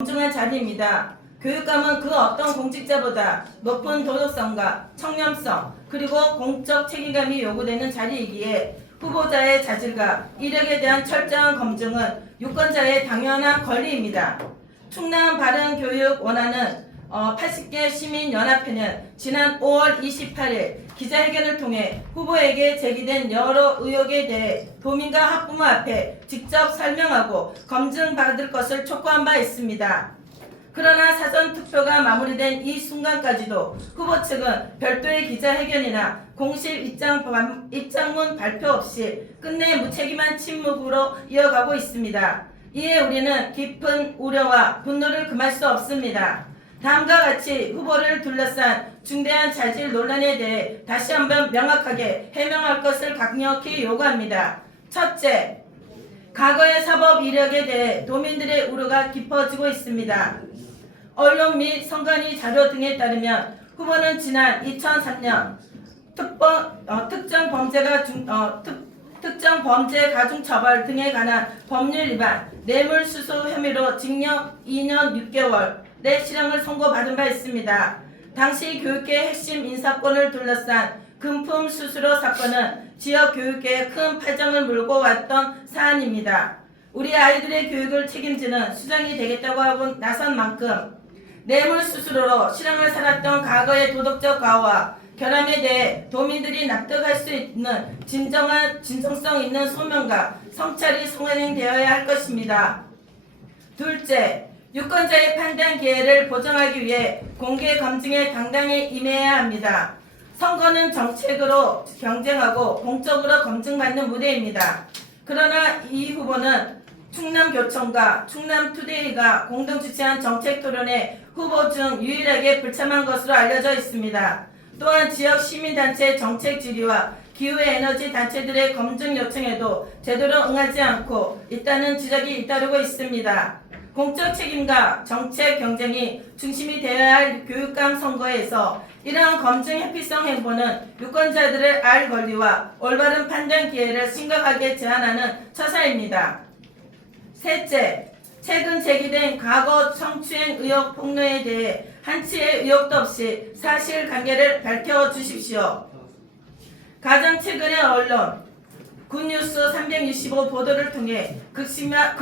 존중한 자리입니다. 교육감은 그 어떤 공직자보다 높은 도덕성과 청렴성 그리고 공적 책임감이 요구되는 자리이기에 후보자의 자질과 이력에 대한 철저한 검증은 유권자의 당연한 권리입니다. 충남 바른교육 원안은 80개 시민연합회는 지난 5월 28일 기자회견을 통해 후보에게 제기된 여러 의혹에 대해 도민과 학부모 앞에 직접 설명하고 검증받을 것을 촉구한 바 있습니다. 그러나 사전투표가 마무리된 이 순간까지도 후보 측은 별도의 기자회견이나 공식 입장문 발표 없이 끝내 무책임한 침묵으로 이어가고 있습니다. 이에 우리는 깊은 우려와 분노를 금할 수 없습니다. 다음과 같이 후보를 둘러싼 중대한 자질 논란에 대해 다시 한번 명확하게 해명할 것을 강력히 요구합니다. 첫째, 과거의 사법 이력에 대해 도민들의 우려가 깊어지고 있습니다. 언론 및 선관위 자료 등에 따르면 후보는 지난 2003년 특정 범죄 가중처벌 등에 관한 법률 위반, 뇌물수수 혐의로 징역 2년 6개월의 실형을 선고받은 바 있습니다. 당시 교육계의 핵심 인사권을 둘러싼 금품 수수료 사건은 지역 교육계에 큰 파장을 물고 왔던 사안입니다. 우리 아이들의 교육을 책임지는 수장이 되겠다고 하고 나선 만큼 뇌물수수료로 실형을 살았던 과거의 도덕적 과오와 결함에 대해 도민들이 납득할 수 있는 진정성 있는 소명과 성찰이 성행되어야 할 것입니다. 둘째, 유권자의 판단 기회를 보장하기 위해 공개 검증에 당당히 임해야 합니다. 선거는 정책으로 경쟁하고 공적으로 검증받는 무대입니다. 그러나 이 후보는 충남교총과 충남투데이가 공동 주최한 정책토론회 후보 중 유일하게 불참한 것으로 알려져 있습니다. 또한 지역 시민단체 정책 질의와 기후에너지 단체들의 검증 요청에도 제대로 응하지 않고 있다는 지적이 잇따르고 있습니다. 공적 책임과 정책 경쟁이 중심이 되어야 할 교육감 선거에서 이러한 검증 회피성 행보는 유권자들의 알 권리와 올바른 판단 기회를 심각하게 제한하는 처사입니다. 셋째, 최근 제기된 과거 성추행 의혹 폭로에 대해 한치의 의혹도 없이 사실관계를 밝혀주십시오. 가장 최근의 언론 굿뉴스 365 보도를 통해 극심한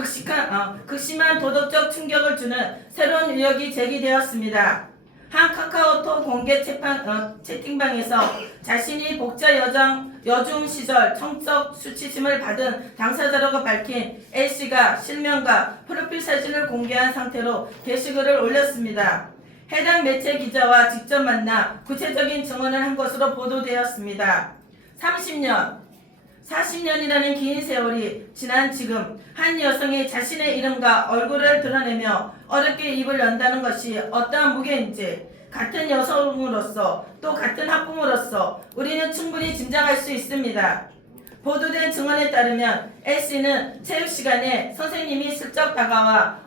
도덕적 충격을 주는 새로운 의혹이 제기되었습니다. 한 카카오톡 공개 채팅방에서 자신이 복자 여중 시절 성적 수치심을 받은 당사자라고 밝힌 A씨가 실명과 프로필 사진을 공개한 상태로 게시글을 올렸습니다. 해당 매체 기자와 직접 만나 구체적인 증언을 한 것으로 보도되었습니다. 40년이라는 긴 세월이 지난 지금 한 여성이 자신의 이름과 얼굴을 드러내며 어렵게 입을 연다는 것이 어떠한 무게인지 같은 여성으로서 또 같은 학부모로서 우리는 충분히 짐작할 수 있습니다. 보도된 증언에 따르면 S씨는 체육 시간에 선생님이 슬쩍 다가와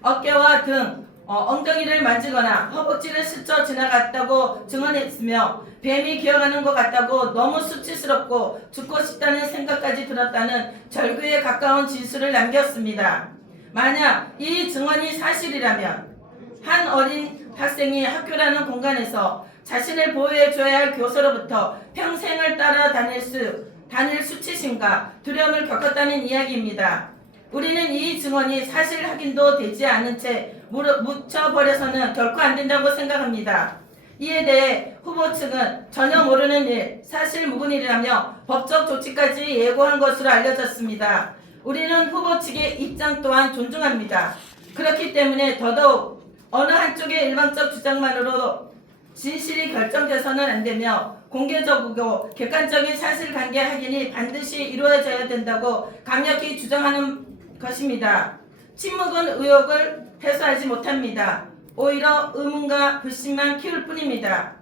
어깨와 등 엉덩이를 만지거나 허벅지를 스쳐 지나갔다고 증언했으며 뱀이 기어가는 것 같다고 너무 수치스럽고 죽고 싶다는 생각까지 들었다는 절규에 가까운 진술을 남겼습니다. 만약 이 증언이 사실이라면 한 어린 학생이 학교라는 공간에서 자신을 보호해줘야 할 교사로부터 평생을 따라 다닐 수치심과 두려움을 겪었다는 이야기입니다. 우리는 이 증언이 사실 확인도 되지 않은 채 묻혀버려서는 결코 안 된다고 생각합니다. 이에 대해 후보 측은 전혀 모르는 일, 사실 무근일이라며 법적 조치까지 예고한 것으로 알려졌습니다. 우리는 후보 측의 입장 또한 존중합니다. 그렇기 때문에 더더욱 어느 한쪽의 일방적 주장만으로 진실이 결정돼서는 안 되며 공개적이고 객관적인 사실관계 확인이 반드시 이루어져야 된다고 강력히 주장하는 것입니다. 침묵은 의혹을 해소하지 못합니다. 오히려 의문과 불신만 키울 뿐입니다.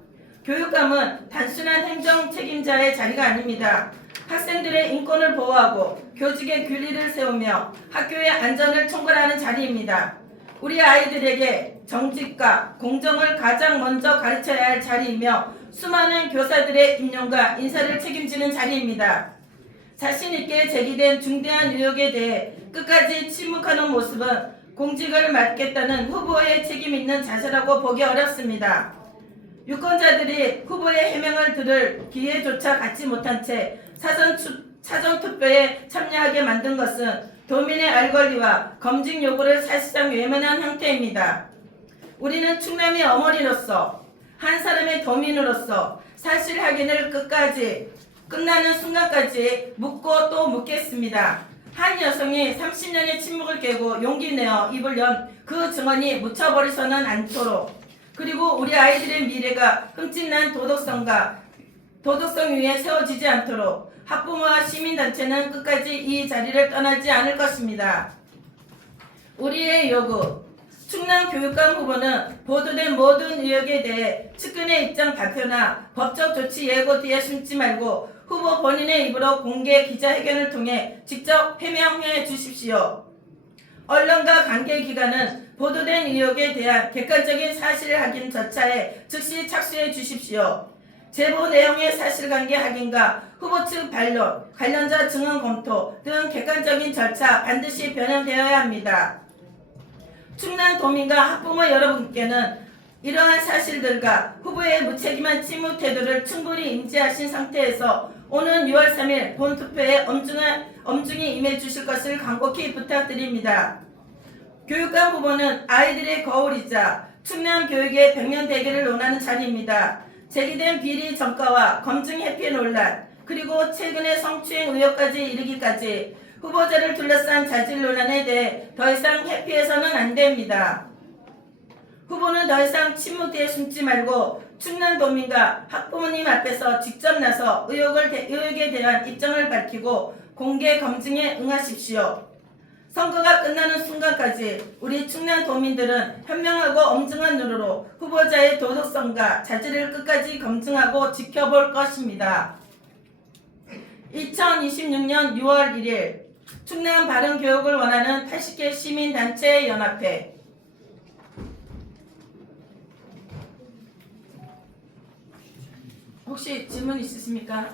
교육감은 단순한 행정 책임자의 자리가 아닙니다. 학생들의 인권을 보호하고 교직의 규리를 세우며 학교의 안전을 총괄하는 자리입니다. 우리 아이들에게 정직과 공정을 가장 먼저 가르쳐야 할 자리이며 수많은 교사들의 임용과 인사를 책임지는 자리입니다. 자신 있게 제기된 중대한 의혹에 대해 끝까지 침묵하는 모습은 공직을 맡겠다는 후보의 책임 있는 자세라고 보기 어렵습니다. 유권자들이 후보의 해명을 들을 기회조차 갖지 못한 채 사전투표에 참여하게 만든 것은 도민의 알 권리와 검증 요구를 사실상 외면한 형태입니다. 우리는 충남의 어머니로서 한 사람의 도민으로서 사실 확인을 끝나는 순간까지 묻고 또 묻겠습니다. 한 여성이 30년의 침묵을 깨고 용기 내어 입을 연 그 증언이 묻혀버리서는 않도록, 그리고 우리 아이들의 미래가 흠집난 도덕성 위에 세워지지 않도록 학부모와 시민단체는 끝까지 이 자리를 떠나지 않을 것입니다. 우리의 요구, 충남교육감 후보는 보도된 모든 의혹에 대해 측근의 입장 발표나 법적 조치 예고 뒤에 숨지 말고 후보 본인의 입으로 공개 기자회견을 통해 직접 해명해 주십시오. 언론과 관계기관은 보도된 의혹에 대한 객관적인 사실 확인 절차에 즉시 착수해 주십시오. 제보 내용의 사실관계 확인과 후보 측 반론, 관련자 증언 검토 등 객관적인 절차 반드시 변형되어야 합니다. 충남 도민과 학부모 여러분께는 이러한 사실들과 후보의 무책임한 침묵 태도를 충분히 인지하신 상태에서 오는 6월 3일 본투표에 엄중히 임해 주실 것을 간곡히 부탁드립니다. 교육감 후보는 아이들의 거울이자 충남 교육의 백년 대계를 논하는 자리입니다. 제기된 비리 전가와 검증 회피 논란, 그리고 최근의 성추행 의혹까지 이르기까지 후보자를 둘러싼 자질 논란에 대해 더 이상 회피해서는 안 됩니다. 후보는 더 이상 침묵 뒤에 숨지 말고 충남 도민과 학부모님 앞에서 직접 나서 의혹에 대한 입장을 밝히고 공개 검증에 응하십시오. 선거가 끝나는 순간까지 우리 충남 도민들은 현명하고 엄중한 눈으로 후보자의 도덕성과 자질을 끝까지 검증하고 지켜볼 것입니다. 2026년 6월 1일 충남 바른 교육을 원하는 80개 시민단체 연합회. 혹시 질문 있으십니까?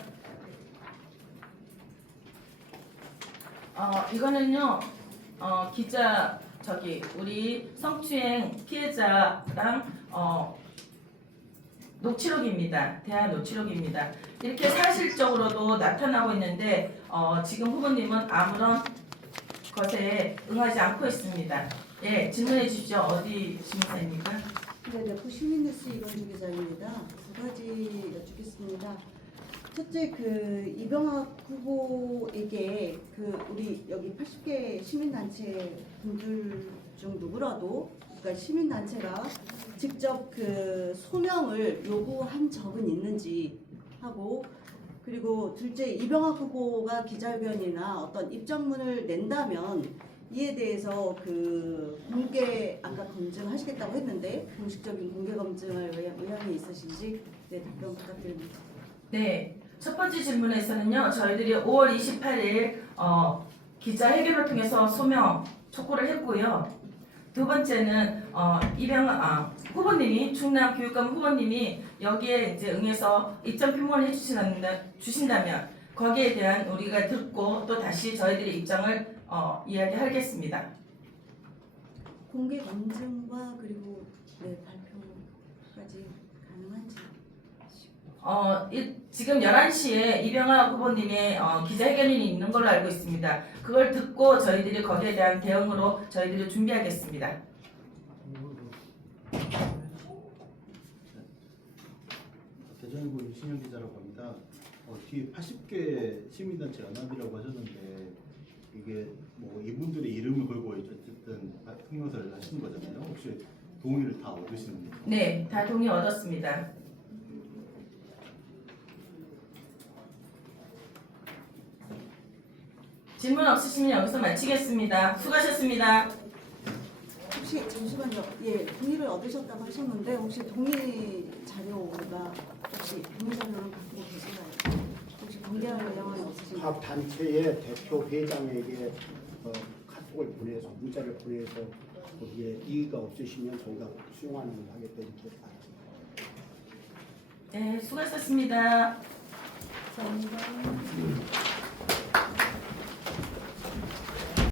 이거는요, 우리 성추행 피해자랑 녹취록입니다. 대화 녹취록입니다. 이렇게 사실적으로도 나타나고 있는데 지금 후보님은 아무런 것에 응하지 않고 있습니다. 예, 질문해 주십시오. 어디 질문사입니까? 네, 대구 시민뉴스 이건주 기자입니다. 두 가지 여쭙겠습니다. 첫째, 이병학 후보에게 우리 여기 80개 시민단체 분들 중 누구라도, 그러니까 시민단체가 직접 소명을 요구한 적은 있는지 하고, 그리고 둘째, 이병학 후보가 기자회견이나 어떤 입장문을 낸다면 이에 대해서 공개 아까 검증하시겠다고 했는데 공식적인 공개 검증을 의향이 있으신지 답변 부탁드립니다. 네, 첫 번째 질문에서는요, 저희들이 5월 28일 기자회견을 통해서 소명 촉구를 했고요. 두 번째는 후보님이 충남 교육감 후보님이 여기에 이제 응해서 입장 표명을 해주신다면 거기에 대한 우리가 듣고 또 다시 저희들의 입장을 이야기하겠습니다. 공개 검증과 그리고 발표까지 가능한지. 지금 11시에 이병학 후보님의 기자회견이 있는 걸로 알고 있습니다. 그걸 듣고 저희들이 거기에 대한 대응으로 저희들이 준비하겠습니다. 대전일보 유신영 기자라고 합니다. 뒤에 80개 시민단체 연합이라고 하셨는데 이게 뭐 이분들의 이름을 걸고 어쨌든 성명서를 하시는 거잖아요. 혹시 동의를 다 얻으시는 거예요? 네, 다 동의 얻었습니다. 질문 없으시면 여기서 마치겠습니다. 수고하셨습니다. 혹시 잠시만요. 예, 동의를 얻으셨다고 하셨는데 혹시 동의 자료가 동의 자료를 갖고 계신가요? 혹시 공개할 의향은 없으신가요? 각 단체의 대표 회장에게 카톡을 보내서 문자를 보내서 거기에 이의가 없으시면 저희가 수용하는 걸 하겠다 이렇게 네, 수고하셨습니다. 감사합니다.